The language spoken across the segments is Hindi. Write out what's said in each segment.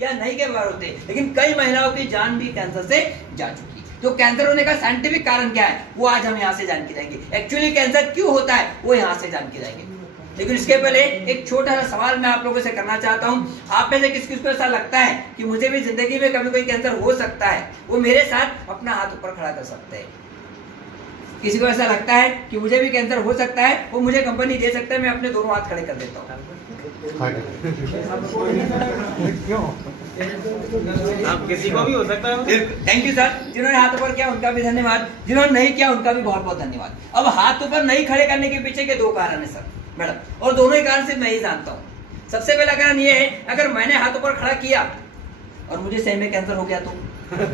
या नहीं के बीमार होते, लेकिन कई महिलाओं की जान भी कैंसर से जा चुकी। तो कैंसर होने का साइंटिफिक कारण क्या है वो आज हम यहाँ से जान के जाएंगे। एक्चुअली कैंसर क्यों होता है वो यहाँ से जान के जाएंगे। लेकिन इसके पहले एक छोटा सा सवाल मैं आप लोगों से करना चाहता हूँ। आप में से किस किस को ऐसा लगता है कि मुझे भी जिंदगी में कभी कोई कैंसर हो सकता है, वो मेरे साथ अपना हाथ ऊपर खड़ा कर सकते हैं। किसी को ऐसा लगता है कि मुझे भी कैंसर हो सकता है, वो मुझे कंपनी दे सकता है, मैं अपने दोनों हाथ खड़े कर देता हूँ। आप किसी को भी हो सकता है। थैंक यू सर, जिन्होंने हाथ ऊपर किया उनका भी धन्यवाद, जिन्होंने नहीं किया उनका भी बहुत बहुत धन्यवाद। अब हाथ ऊपर नहीं खड़े करने के पीछे के दो कारण है सर मैडम, और दोनों ही कारण सिर्फ मैं ही जानता हूँ। सबसे पहला कारण ये है, अगर मैंने हाथ ऊपर खड़ा किया और मुझे सही में कैंसर हो गया तो।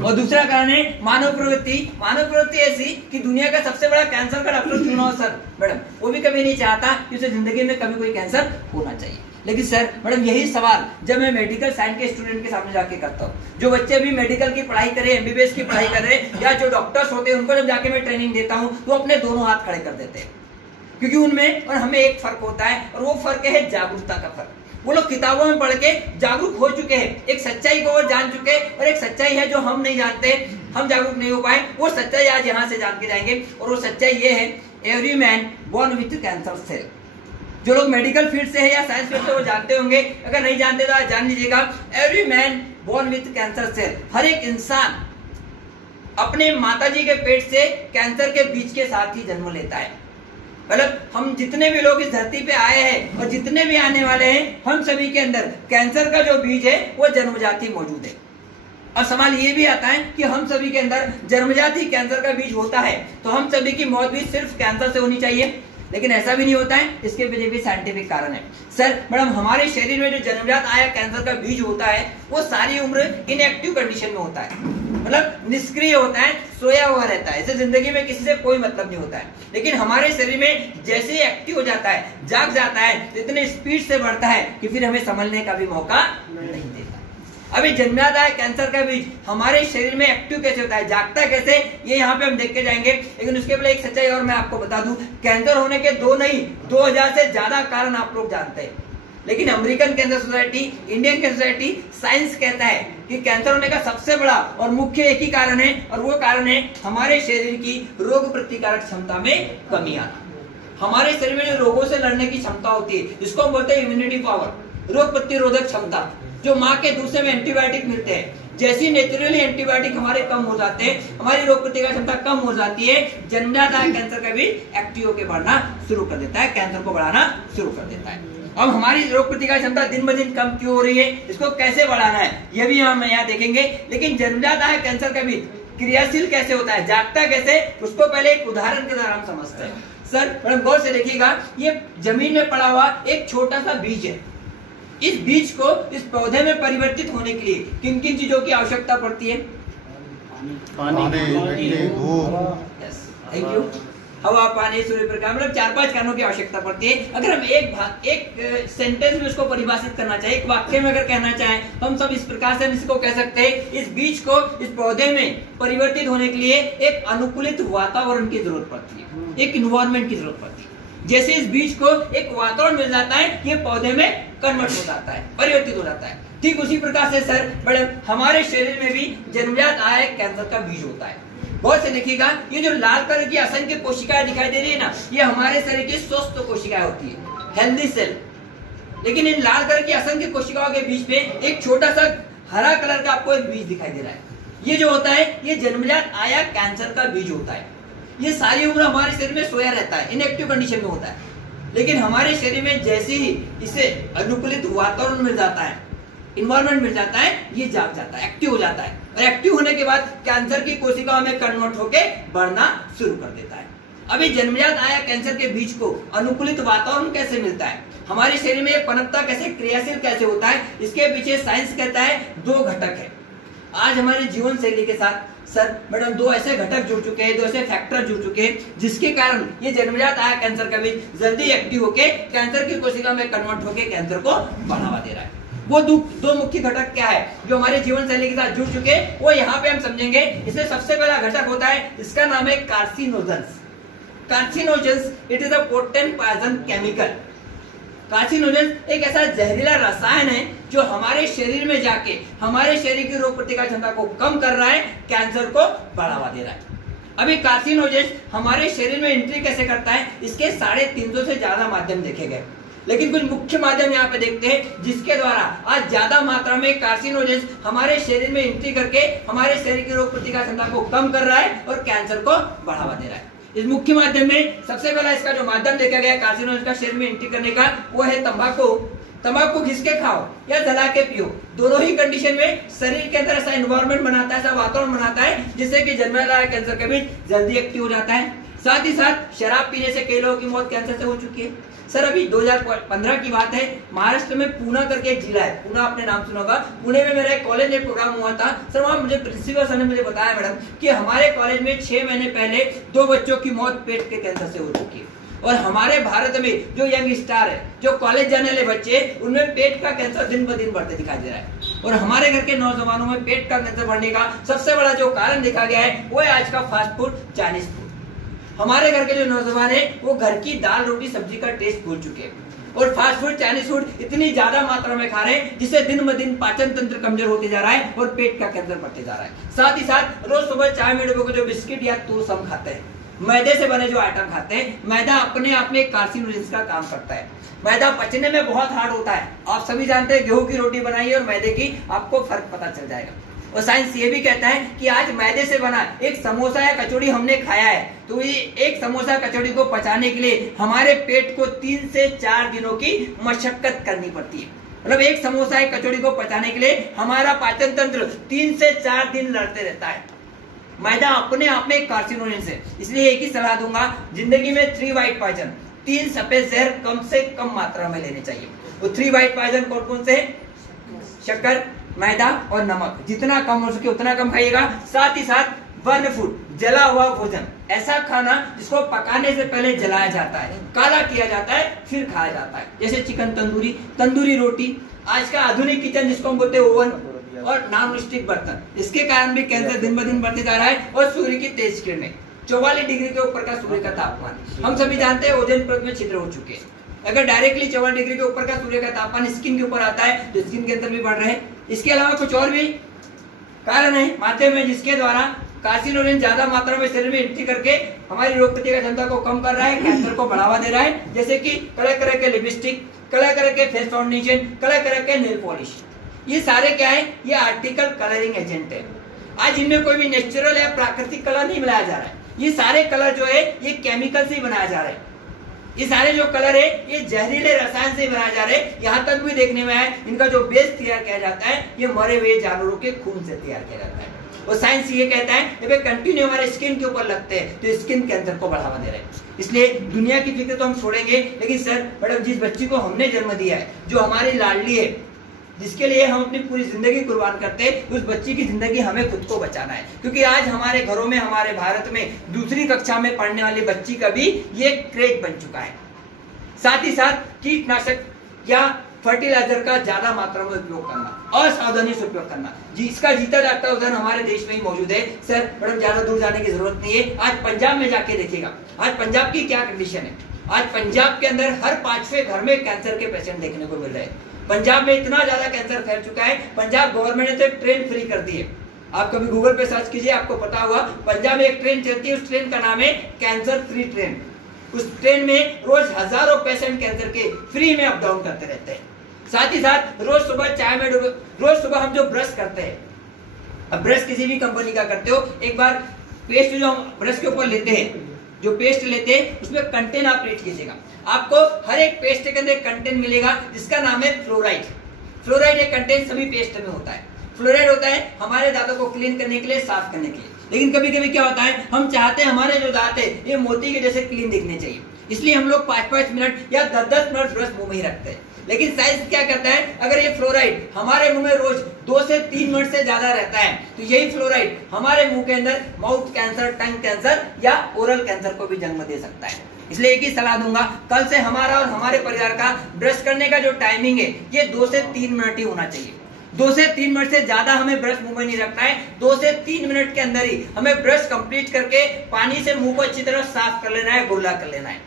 और दूसरा कारण है मानव प्रवृत्ति। मानव प्रवृत्ति ऐसी कि दुनिया का सबसे बड़ा कैंसर का डॉक्टर क्यों ना हो सर मैडम, वो भी कभी नहीं चाहता कि उसे जिंदगी में कभी कोई कैंसर होना चाहिए। लेकिन सर मैडम यही सवाल जब मैं मेडिकल साइंस के स्टूडेंट के सामने जाके करता हूँ, जो बच्चे भी मेडिकल की पढ़ाई करे, एमबीबीएस की पढ़ाई कर रहे हैं, या जो डॉक्टर्स होते हैं, उनको जब जाके मैं ट्रेनिंग देता हूँ तो अपने दोनों हाथ खड़े कर देते हैं। क्योंकि उनमें और हमें एक फर्क होता है, और वो फर्क है जागरूकता का फर्क। वो लोग किताबों में पढ़ के जागरूक हो चुके हैं, एक सच्चाई को वो जान चुके हैं, और एक सच्चाई है जो हम नहीं जानते, हम जागरूक नहीं हो पाए। वो सच्चाई आज यहाँ से जान के जाएंगे, और वो सच्चाई ये है, every man born with cancer cell. जो लोग मेडिकल फील्ड से है या साइंस फील्ड से वो जानते होंगे, अगर नहीं जानते तो आज जान लीजिएगा। Every man born with cancer cell, हर एक इंसान अपने माताजी के पेट से कैंसर के बीज के साथ ही जन्म लेता है। मतलब हम जितने भी लोग इस धरती पे आए हैं और जितने भी आने वाले हैं, हम सभी के अंदर कैंसर का जो बीज है वो जन्मजात ही मौजूद है। अब सवाल ये भी आता है कि हम सभी के अंदर जन्मजात ही कैंसर का बीज होता है, तो हम सभी की मौत भी सिर्फ कैंसर से होनी चाहिए? लेकिन ऐसा भी नहीं होता है, इसके पीछे भी साइंटिफिक कारण है। सर मैडम हमारे शरीर में जो जन्मजात आया कैंसर का बीज होता है वो सारी उम्र इनएक्टिव कंडीशन में होता है, मतलब निष्क्रिय होता है, सोया हुआ रहता है, इसे जिंदगी में किसी से कोई मतलब नहीं होता है। लेकिन हमारे शरीर में जैसे ही एक्टिव हो जाता है, जाग जाता है, तो इतने स्पीड से बढ़ता है कि फिर हमें संभलने का भी मौका नहीं देता। अभी जन्मजात आया कैंसर का बीज हमारे शरीर में एक्टिव कैसे होता है, जागता कैसे, ये यहाँ पे हम देख के जाएंगे। लेकिन उसके पहले एक सच्चाई और मैं आपको बता दूं, कैंसर होने के 2 नहीं 2000 से ज्यादा कारण आप लोग जानते हैं। लेकिन American cancer society, Indian cancer society, science कहता है कि कैंसर होने का सबसे बड़ा और मुख्य एक ही कारण है, और वो कारण है हमारे शरीर की रोग प्रतिकारक क्षमता में कमी आना। हमारे शरीर में जो रोगों से लड़ने की क्षमता होती है, जिसको हम बोलते हैं इम्यूनिटी पावर, रोग प्रतिरोधक क्षमता, जो माँ के दूध से में एंटीबायोटिक मिलते हैं, जैसी नेचुरली एंटीबायोटिक हमारे कम हो जाते हैं, हमारी रोग प्रतिकारक क्षमता कम हो जाती है, जन्मजात आया कैंसर का भी एक्टिव होकर बढ़ना शुरू कर देता है, कैंसर को बढ़ाना शुरू कर देता है। अब हमारी रोग प्रतिकारक क्षमता दिन ब दिन कम क्यों हो रही है, इसको कैसे बढ़ाना है, यह भी हम यहाँ देखेंगे। लेकिन जन्मजात आया कैंसर का भी क्रियाशील कैसे होता है, जागता कैसे, उसको पहले एक उदाहरण के द्वारा हम समझते हैं। सर मैडम गौर से देखिएगा, ये जमीन में पड़ा हुआ एक छोटा सा बीज है। इस बीज को इस पौधे में परिवर्तित होने के लिए किन किन चीजों की आवश्यकता पड़ती है? पानी, थैंक यू। हवा, पानी, सूर्य प्रकाश, मतलब 4-5 कारणों की आवश्यकता पड़ती है। अगर हम एक सेंटेंस में उसको परिभाषित करना चाहे, एक वाक्य में अगर कहना चाहे, तो हम सब इस प्रकार से इसको कह सकते हैं, इस बीज को इस पौधे में परिवर्तित होने के लिए एक अनुकूलित वातावरण की जरूरत पड़ती है, एक इन्वायरमेंट की जरूरत पड़ती है। जैसे इस बीज को एक वातावरण मिल जाता है, ये पौधे में कन्वर्ट हो जाता है, परिवर्तित हो जाता है। ठीक उसी प्रकार से सर मैडम हमारे शरीर में भी जन्मजात आया कैंसर का बीज होता है। गौर से देखिएगा, ये जो लाल कलर की असंख्य कोशिकाएं दिखाई दे रही है ना, ये हमारे शरीर की स्वस्थ कोशिकाएं होती है, हेल्दी सेल। लेकिन इन लाल कलर की असंख्य कोशिकाओं के बीच में एक छोटा सा हरा कलर का आपको एक बीज दिखाई दे रहा है। ये जो होता है, ये जन्मजात आया कैंसर का बीज होता है। ये सारी उम्र हमारे शरीर में सोया रहता है, इनएक्टिव कंडीशन में होता है। लेकिन हमारे शरीर में जैसे ही इसे अनुकूलित वातावरण मिल जाता है, इन्वायरमेंट मिल जाता है, ये जाग जाता है, एक्टिव हो जाता है, और एक्टिव होने के बाद कैंसर की कोशिकाओं में कन्वर्ट होकर बढ़ना शुरू कर देता है। अभी जन्मजात आया कैंसर के बीज को अनुकूलित वातावरण कैसे मिलता है, हमारे शरीर में पनपता कैसे, क्रियाशील कैसे होता है, इसके पीछे साइंस कहता है 2 घटक है। आज हमारे जीवन शैली के साथ सर मैडम 2 ऐसे घटक जुड़ चुके हैं, 2 ऐसे फैक्टर जुड़ चुके हैं, जिसके कारण ये जन्मजात आया कैंसर का बीज जल्दी एक्टिव होके कैंसर की कोशिका में कन्वर्ट होके कैंसर को बढ़ावा दे रहा है। वो 2 मुख्य घटक क्या है जो हमारे जीवन शैली के साथ जुड़ चुके हैं, वो यहाँ पे हम समझेंगे। इसमें सबसे पहला घटक होता है, इसका नाम है carcinogens. Carcinogens, it is a potent poison chemical. Carcinogen एक ऐसा जहरीला रसायन है जो हमारे शरीर में जाके हमारे शरीर की रोग प्रतिकार क्षमता को कम कर रहा है, कैंसर को बढ़ावा दे रहा है। अभी कार्सिनोजन हमारे शरीर में एंट्री कैसे करता है, इसके 350 से ज्यादा माध्यम देखे गए, लेकिन कुछ मुख्य माध्यम यहाँ पे देखते हैं जिसके द्वारा आज ज्यादा मात्रा में कार्सिनोजन हमारे शरीर में एंट्री करके हमारे शरीर की रोग प्रतिकार क्षमता को कम कर रहा है और कैंसर को बढ़ावा दे रहा है। इस मुख्य माध्यम में सबसे पहला इसका जो माध्यम देखा गया कार्सिनोजन का शरीर में एंट्री करने का, वो है तंबाकू। तंबाकू घिस के खाओ या जला के पियो, दोनों ही कंडीशन में शरीर के अंदर ऐसा एनवायरनमेंट बनाता है, ऐसा वातावरण बनाता है जिससे कि जन्मने वाला कैंसर के बीच जल्दी एक्टिव हो जाता है। साथ ही साथ शराब पीने से कई लोगों की मौत कैंसर से हो चुकी है। सर अभी 2015 की बात है, महाराष्ट्र में पूना करके एक जिला है, पूना आपने नाम सुना होगा। पुणे में मेरा एक कॉलेज में प्रोग्राम हुआ था सर, वहाँ मुझे प्रिंसिपल सर ने मुझे बताया मैडम कि हमारे कॉलेज में 6 महीने पहले 2 बच्चों की मौत पेट के कैंसर से हो चुकी है। और हमारे भारत में जो यंग स्टार है, जो कॉलेज जाने वाले बच्चे, उनमें पेट का कैंसर दिन ब दिन बढ़ते दिखाई दे रहा है। और हमारे घर के नौजवानों में पेट का कैंसर बढ़ने का सबसे बड़ा जो कारण देखा गया है वो है आज का फास्ट फूड, चाइनीज फूड। हमारे घर के जो नौजवान है वो घर की दाल रोटी सब्जी का टेस्ट भूल चुके हैं और फास्ट फूड, चाइनीज फूड इतनी ज्यादा मात्रा में खा रहे हैं जिससे दिन ब दिन पाचन तंत्र कमजोर होते जा रहा है और पेट का कैंसर बढ़ते जा रहा है। साथ ही साथ रोज सुबह चाय में डूबो जो बिस्किट या टोस्ट हम खाते हैं, मैदे से बने जो आइटम खाते हैं, मैदा अपने आप में कार्सिनोजेंस का काम करता है। मैदा पचने में बहुत हार्ड होता है। आप सभी जानते हैं गेहूं की रोटी बनाइए और मैदे की, आपको फर्क पता चल जाएगा। और साइंस ये भी कहता है कि आज मैदे से बना एक समोसा या कचौड़ी हमने खाया है तो ये एक समोसा कचौड़ी को पचाने के लिए हमारे पेट को 3 से 4 दिनों की मशक्कत करनी पड़ती है। मतलब एक समोसा या कचौड़ी को पचाने के लिए हमारा पाचन तंत्र 3 से 4 दिन लड़ते रहता है। मैदा अपने आप में कार्सिनोजेन है, इसलिए एक ही सलाह दूंगा, जिंदगी में 3 व्हाइट पॉइजन, 3 सफेद जहर कम से कम मात्रा में लेने चाहिए। वो 3 व्हाइट पॉइजन कौन कौन से? शक्कर, मैदा और नमक। जितना कम हो सके उतना कम खाइएगा। साथ ही साथ बर्न फूड, जला हुआ भोजन, ऐसा खाना जिसको पकाने से पहले जलाया जाता है, काला किया जाता है, फिर खाया जाता है, जैसे चिकन तंदूरी, तंदूरी रोटी। आज का आधुनिक किचन जिसको हम बोलते हैं ओवन और नॉन स्टिक बर्तन, इसके कारण भी कैंसर दिन ब दिन बढ़ते जा रहा है। और सूर्य की तेज किरणें, 44 डिग्री के ऊपर का सूर्य का तापमान, हम सभी जानते हैं ओजोन परत में छिद्र हो चुके हैं। अगर डायरेक्टली 44 डिग्री के ऊपर का सूर्य का तापमान स्किन के ऊपर आता है तो स्किन के अंदर भी बढ़ रहे हैं। इसके अलावा कुछ और भी कारण है माध्यम में जिसके द्वारा कार्सिनोजेन ज्यादा मात्रा में शरीर में एंट्री करके हमारी रोग प्रतिकार क्षमता को कम कर रहा है, कैंसर को बढ़ावा दे रहा है। जैसे कि कलर कलर के लिपस्टिक, कलर कलर के फेस फाउंडेशन, कलर कलर के नेल पॉलिश, ये सारे क्या है? ये आर्टिकल कलरिंग एजेंट है। आज इनमें कोई भी नेचुरल या प्राकृतिक कलर नहीं मिलाया जा रहा है। ये सारे कलर जो है ये केमिकल से ही बनाया जा रहा है। ये सारे जो कलर है ये जहरीले रसायन से बनाए जा रहे हैं। यहाँ तक भी देखने में आया इनका जो बेस तैयार किया जाता है ये मरे हुए जानवरों के खून से तैयार किया जाता है। और साइंस ये कहता है कि कंटिन्यू हमारे स्किन के ऊपर लगते हैं तो स्किन कैंसर को बढ़ावा दे रहे हैं। इसलिए दुनिया की फिक्र तो हम छोड़ेंगे, लेकिन सर मैडम जिस बच्ची को हमने जन्म दिया है, जो हमारी लाडली है, जिसके लिए हम अपनी पूरी जिंदगी कुर्बान करते हैं, उस बच्ची की जिंदगी हमें खुद को बचाना है। क्योंकि आज हमारे घरों में, हमारे भारत में दूसरी कक्षा में पढ़ने वाली बच्ची का भी ये क्रेज बन चुका है। साथ ही साथ कीटनाशक या फर्टिलाइजर का ज्यादा मात्रा में उपयोग करना और सावधानी से उपयोग करना, जिसका जीता जागता उदाहरण हमारे देश में ही मौजूद है। सर मैडम ज्यादा दूर जाने की जरूरत नहीं है, आज पंजाब में जाके देखिएगा आज पंजाब की क्या कंडीशन है। आज पंजाब के अंदर हर 5वें घर में कैंसर के पेशेंट देखने को मिल रहे हैं। पंजाब में इतना ज्यादा कैंसर फैल चुका है, पंजाब गवर्नमेंट ने तो ट्रेन फ्री कर दी है। आप कभी गूगल पे सर्च कीजिए, आपको पता होगा पंजाब में एक ट्रेन चलती है, उस ट्रेन का नाम है कैंसर फ्री ट्रेन। उस ट्रेन में रोज हजारों पेशेंट कैंसर के फ्री में अप डाउन करते रहते हैं। साथ ही साथ रोज सुबह चाय में रोज सुबह हम जो ब्रश करते हैं, अब ब्रश किसी भी कंपनी का करते हो, एक बार पेस्ट जो हम ब्रश के ऊपर लेते हैं, जो पेस्ट लेते हैं उसमें कंटेंट आप रीड कीजिएगा। आपको हर एक पेस्ट के अंदर कंटेंट मिलेगा जिसका नाम है फ्लोराइड। फ्लोराइड एक कंटेंट सभी पेस्ट में होता है। फ्लोराइड होता है हमारे दांतों को क्लीन करने के लिए, साफ करने के लिए। लेकिन कभी कभी क्या होता है, हम चाहते हैं हमारे जो दांत है ये मोती के जैसे क्लीन दिखने चाहिए, इसलिए हम लोग 5-5 मिनट या 10-10 मिनट ब्रश मुंह में ही रखते हैं। लेकिन साइंस क्या करता है, अगर ये फ्लोराइड हमारे मुंह में रोज 2 से 3 मिनट से ज्यादा रहता है तो यही फ्लोराइड हमारे मुंह के अंदर माउथ कैंसर, टंग कैंसर या ओरल कैंसर को भी जन्म दे सकता है। इसलिए एक ही सलाह दूंगा, कल से हमारा और हमारे परिवार का ब्रश करने का जो टाइमिंग है ये 2 से 3 मिनट ही होना चाहिए। 2 से 3 मिनट से ज्यादा हमें ब्रश मुंह में नहीं रखना है। 2 से 3 मिनट के अंदर ही हमें ब्रश कंप्लीट करके पानी से मुंह को अच्छी तरह साफ कर लेना है, गुरला कर लेना है।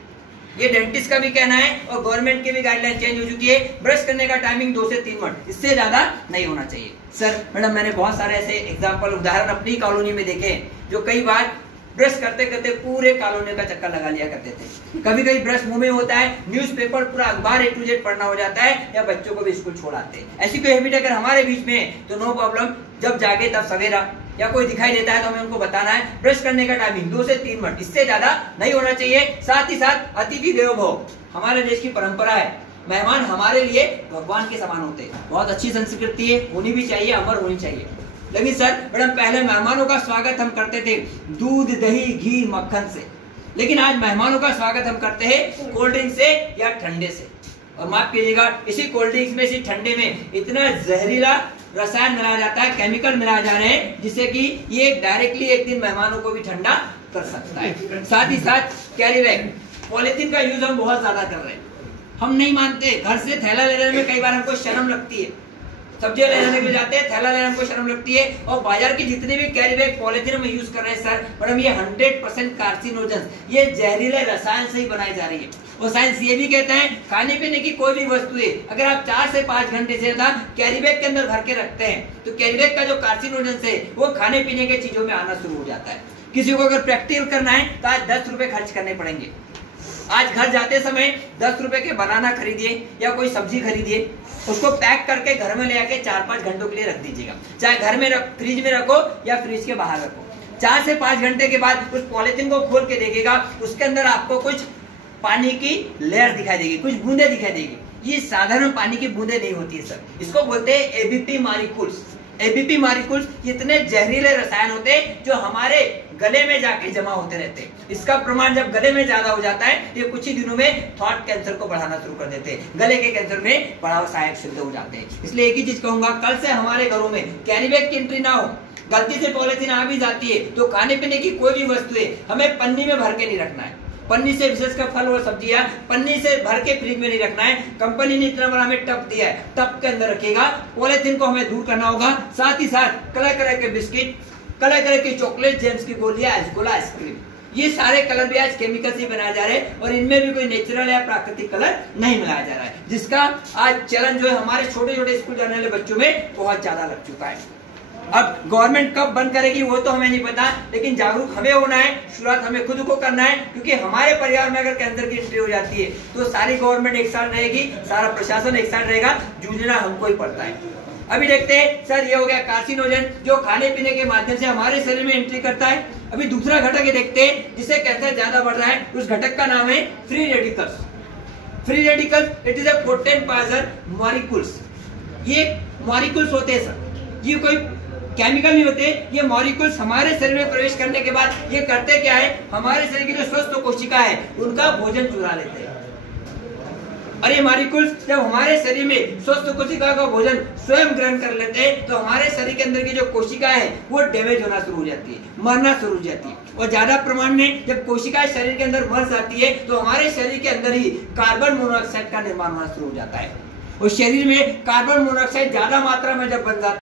ये डेंटिस्ट का भी कहना है और गवर्नमेंट की भी गाइडलाइन चेंज हो चुकी है। ब्रश करने का टाइमिंग 2 से 3 मिनट, इससे ज्यादा नहीं होना चाहिए। सर मैडम मैंने बहुत सारे ऐसे एग्जाम्पल उदाहरण अपनी कॉलोनी में देखे जो कई बार ब्रश करते करते पूरे कॉलोनी का चक्कर लगा लिया करते थे। कभी कभी ब्रश मुंह में होता है, न्यूज़पेपर पूरा अखबार A to Z पढ़ना हो जाता है, या बच्चों को भी स्कूल छोड़ आते हैं। ऐसी कोई हैबिट अगर हमारे बीच में है तो नो प्रॉब्लम, जब जागे तब सवेरा, या कोई दिखाई देता है तो हमें उनको बताना है ब्रश करने का टाइमिंग 2 से 3 मिनट, इससे ज्यादा नहीं होना चाहिए। साथ ही साथ अतिथि देवो भव हमारे देश की परंपरा है, मेहमान हमारे लिए भगवान के समान होते हैं। बहुत अच्छी संस्कृति है, होनी भी चाहिए, अमर होनी चाहिए। लेकिन सर मैडम पहले मेहमानों का स्वागत हम करते थे दूध दही घी मक्खन से, लेकिन आज मेहमानों का स्वागत हम करते हैं कोल्ड ड्रिंक से या ठंडे से। और माफ कीजिएगा, इसी कोल्ड ड्रिंक्स में, इसी ठंडे में इतना जहरीला रसायन मिलाया जाता है, केमिकल मिलाए जा रहे हैं, जिससे कि ये डायरेक्टली एक दिन मेहमानों को भी ठंडा कर सकता है। साथ ही साथ कैरी बैग, पॉलिथीन का यूज हम बहुत ज्यादा कर रहे हैं। हम नहीं मानते, घर से थैला ले जाने में कई बार हमको शर्म लगती है, सब्जियां ले जाने के लिए जाते हैं थैला लेने हमको शर्म लगती है, और बाजार की जितने भी कैरी बैग पॉलिथीन में यूज कर रहे हैं सर मैडम ये 100% कार्सिनोजन, ये जहरीले रसायन से ही बनाई जा रही है। और साइंस ये भी कहता है खाने पीने की कोई भी वस्तु है अगर आप 4 से 5 घंटे से ज्यादा कैरी बैग के अंदर भर के रखते हैं तो कैरी बैग का जो कार्सिनोजन है वो खाने पीने के चीजों में आना शुरू हो जाता है। किसी को अगर प्रैक्टिकल करना है तो आज 10 रुपए खर्च करने पड़ेंगे। आज घर जाते समय 10 रुपए के बनाना खरीदिए या कोई सब्जी खरीदिए, उसको पैक करके घर में ले आके 4-5 घंटों के लिए रख दीजिएगा, चाहे घर में फ्रिज में रखो या फ्रिज के बाहर रखो। 4 से 5 घंटे के बाद उस पॉलिथीन को खोल के देखिएगा, उसके अंदर आपको कुछ पानी की लेयर दिखाई देगी, कुछ बूंदे दिखाई देगी। ये साधारण पानी की बूंदे नहीं होती है सर, इसको बोलते हैं एबीपी मारिकुल्स। एबीपी मारिकुल्स इतने जहरीले रसायन होते हैं जो हमारे गले में जाके जमा होते रहते हैं। इसका प्रमाण जब गले में ज्यादा हो जाता है ये कुछ ही दिनों में थ्रोट कैंसर को बढ़ाना शुरू कर देते हैं, गले के कैंसर में बड़ा सहायक सिद्ध हो जाते हैं। इसलिए एक ही चीज कहूंगा, कल से हमारे घरों में कैरी बैग की एंट्री ना हो। गलती से पॉलिथीन आ भी जाती है तो खाने पीने की कोई भी वस्तु है हमें पन्नी में भर के नहीं रखना है। पन्नी से विशेषकर फल और सब्जियां पन्नी से भर के फ्रिज में नहीं रखना है। कंपनी ने इतना बड़ा हमें टब दिया है, टब के अंदर रखिएगा। पॉलिथीन को हमें दूर करना होगा। साथ ही साथ कलर कलर के बिस्किट, कलर कलर की चॉकलेट, जेम्स की गोलियां, रसगुल्ला, आइसक्रीम, ये सारे कलर भी आज केमिकल से बनाए जा रहे हैं और इनमें भी कोई नेचुरल या प्राकृतिक कलर नहीं मिलाया जा रहा है, जिसका आज चलन जो है हमारे छोटे छोटे स्कूल जाने वाले बच्चों में बहुत ज्यादा लग चुका है। अब गवर्नमेंट कब बंद करेगी वो तो हमें नहीं पता, लेकिन जागरूक हमें होना है, शुरुआत हमें खुद को करना है, क्योंकि हमारे परिवार में अगर कैंसर की एंट्री हो जाती है तो सारी गवर्नमेंट एक साथ रहेगी, सारा प्रशासन एक साथ रहेगा, जूझना हमको ही पड़ता है। अभी देखते हैं सर, ये हो गया कार्सिनोजन जो खाने पीने के माध्यम से हमारे शरीर में एंट्री करता है। अभी दूसरा घटक देखते हैं जिससे कैंसर ज्यादा बढ़ रहा है, उस घटक का नाम है free radicals. Free radicals it is a potent poison molecules. ये मॉलिक्यूल्स होते हैं सर, ये कोई केमिकल नहीं होते, ये मॉलिक्यूल्स हमारे शरीर में प्रवेश करने के बाद ये करते क्या है, हमारे शरीर की जो स्वस्थ कोशिका है उनका भोजन चुरा लेते हैं। और ये मॉलिक्यूल्स जब हमारे शरीर में स्वस्थ कोशिका का भोजन स्वयं ग्रहण कर लेते हैं तो हमारे शरीर के अंदर की जो कोशिका है वो डैमेज होना शुरू हो जाती है, मरना शुरू हो जाती है। और ज्यादा प्रमाण में जब कोशिकाएं शरीर के अंदर मर जाती है तो हमारे शरीर के अंदर ही कार्बन मोनोऑक्साइड का निर्माण होना शुरू हो जाता है। और शरीर में कार्बन मोनोऑक्साइड ज्यादा मात्रा में जब बन जाता है